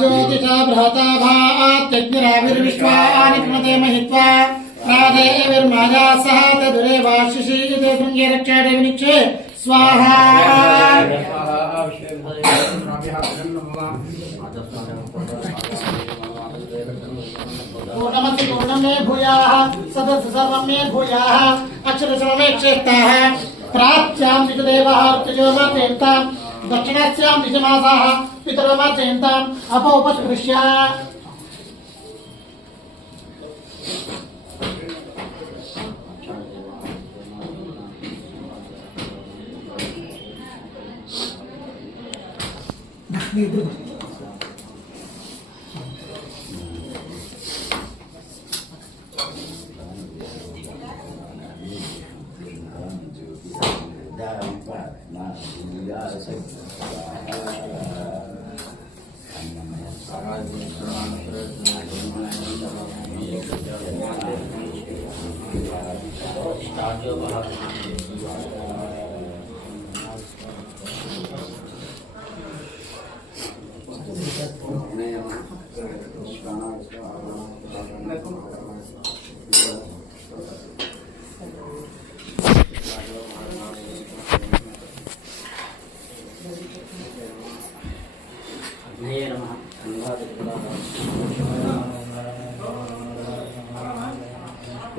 ज्योतिषा बृहता भात्यग्निराविर्विश्वानि कृणते महित्वा राधेर्माया सह तदुरेवाशिषीयते शृङ्गे रक्षाटे विनिक्षे स्वाहा पूर्णमस्ति पूर्णं मे भूयाः सदस्य सर्वं मे भूयाः अक्षरशः मे क्षेत्राः प्राच्यां दिशदेवः ऋतयो मार्जयन्तां दक्षिणास्यां दिशमासाः पितरो मार्जयन्ताम् अपोपस्पृश्य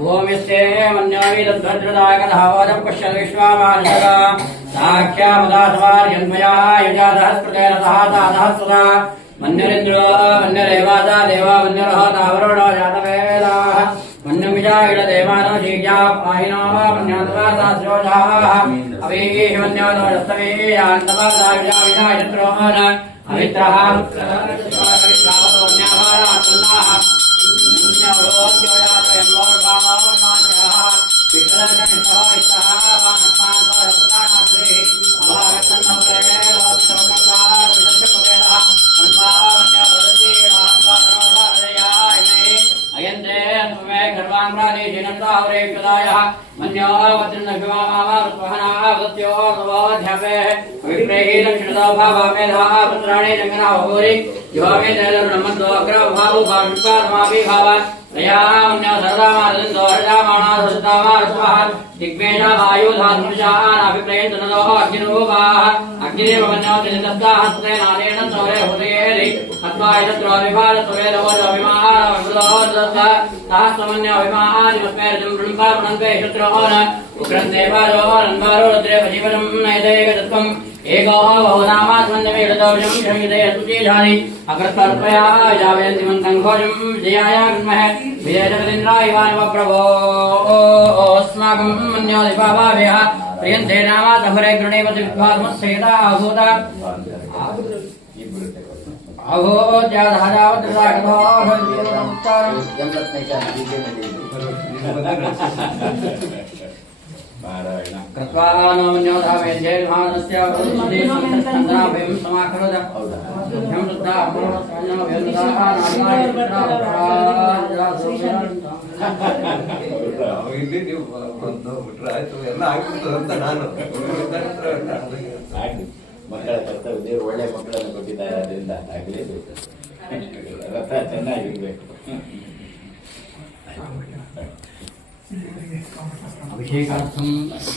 ओम यस्ते मन्योविदद्भद्रदायकधावदं पश्यन् विश्वामानसदा साक्ष्यामदासवार्यन्मया युजादहस्पतेन सहातादः सुधा मन्यरिन्द्रो मन्यरेवासा देवा मन्यरः तावरुणो जातवेदाः मन्यमिजागिरदेवानो शीज्या पाहिनो मन्योतवासास्रोजाः अवीः मन्योदस्तवेयान्तवासाविजाविजायत्रोन अवित्रः एको बहुनामात्मन्यमेकदोषं शमिदे सुचीजानि अकृतर्पया जावयन्ति मन्तं घोषं विजयाय विद्महे विजयजगदिन्द्रायवानवप्रभो अस्माकं मन्योदिपावाभ्यः प्रियन्ते नामातभरे गृणीवति विद्वात्मत्सेदा अभूत ಮಕ್ಕಳ ಕರ್ತವ್ಯ ದೇವರು ಒಳ್ಳೆ ಮಕ್ಕಳನ್ನು ಕೊಟ್ಟಿದ್ದಾರೆ, ಅದರಿಂದ ಆಗಲೇಬೇಕು, ರಥ ಚೆನ್ನಾಗಿರ್ಬೇಕು. ಅಭಿಷೇಕಾರ್ಥಂ